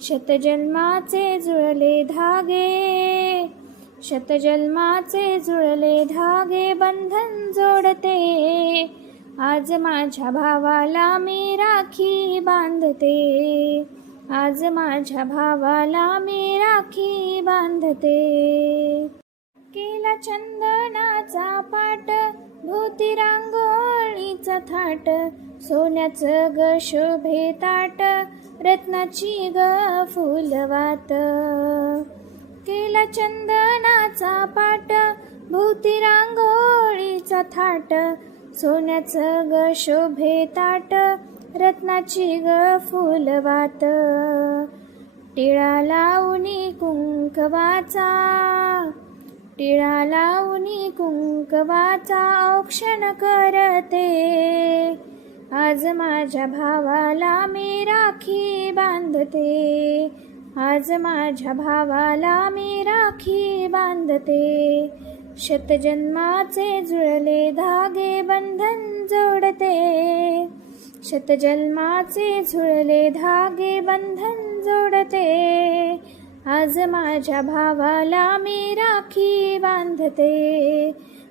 शतजन्माचे जुळले धागे शतजन्माचे जुळले धागे बंधन जोडते. आज माझ्या भावाला मी राखी बांधते. आज माझ्या भावाला मी राखी बांधते. केला चंदनाचा पाट भोवती थाट सोन्याचं ग शोभे ताट रत्नाची ग फुलवात. केला चंदनाचा पाट भूती रांगोळीचा थाट सोन्याचं ग शोभे ताट रत्नाची ग फुलवात. टिळा लावणी कुंकवाचा टिळा लावणी कुंकवाचा औक्षण करते. आज माझ्या भावाला मी राखी बांधते. आज माझ्या भावाला मी राखी बांधते. शतजन्माचे जुळले धागे बंधन जोडते. शतजन्माचे जुळले धागे बंधन जोडते. आज माझ्या भावाला मी राखी बांधते.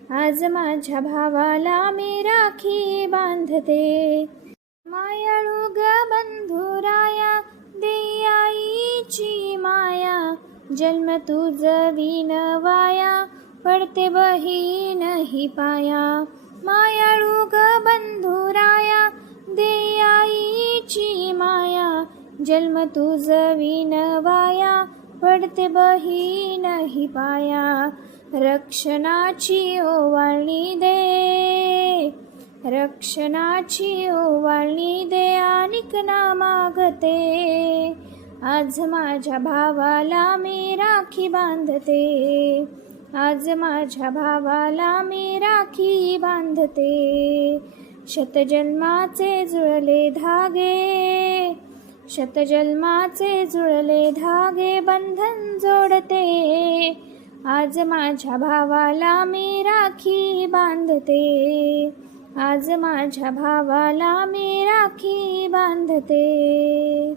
आज माझ्या भावाला मी राखी बांधते. मायाळू ग बंधुराया देयाईची माया. जन्म तुझ वाया पडते बही नाही पाया. मायाळू ग बंधुराया देयाईची माया. जन्म तुझ वाया पडते बहीण नाही पाया. रक्षणाची ओवाळणी दे. रक्षणाची ओवाळणी दे आणिक ना मागते. आज माझ्या भावाला मी राखी बांधते. आज माझ्या भावाला मी राखी बांधते. शतजन्माचे जुळले धागे. शतजन्माचे जुळले धागे बंधन जोडते. आज माझ्या भावाला मी राखी बांधते. आज माझ्या भावाला मी राखी बांधते.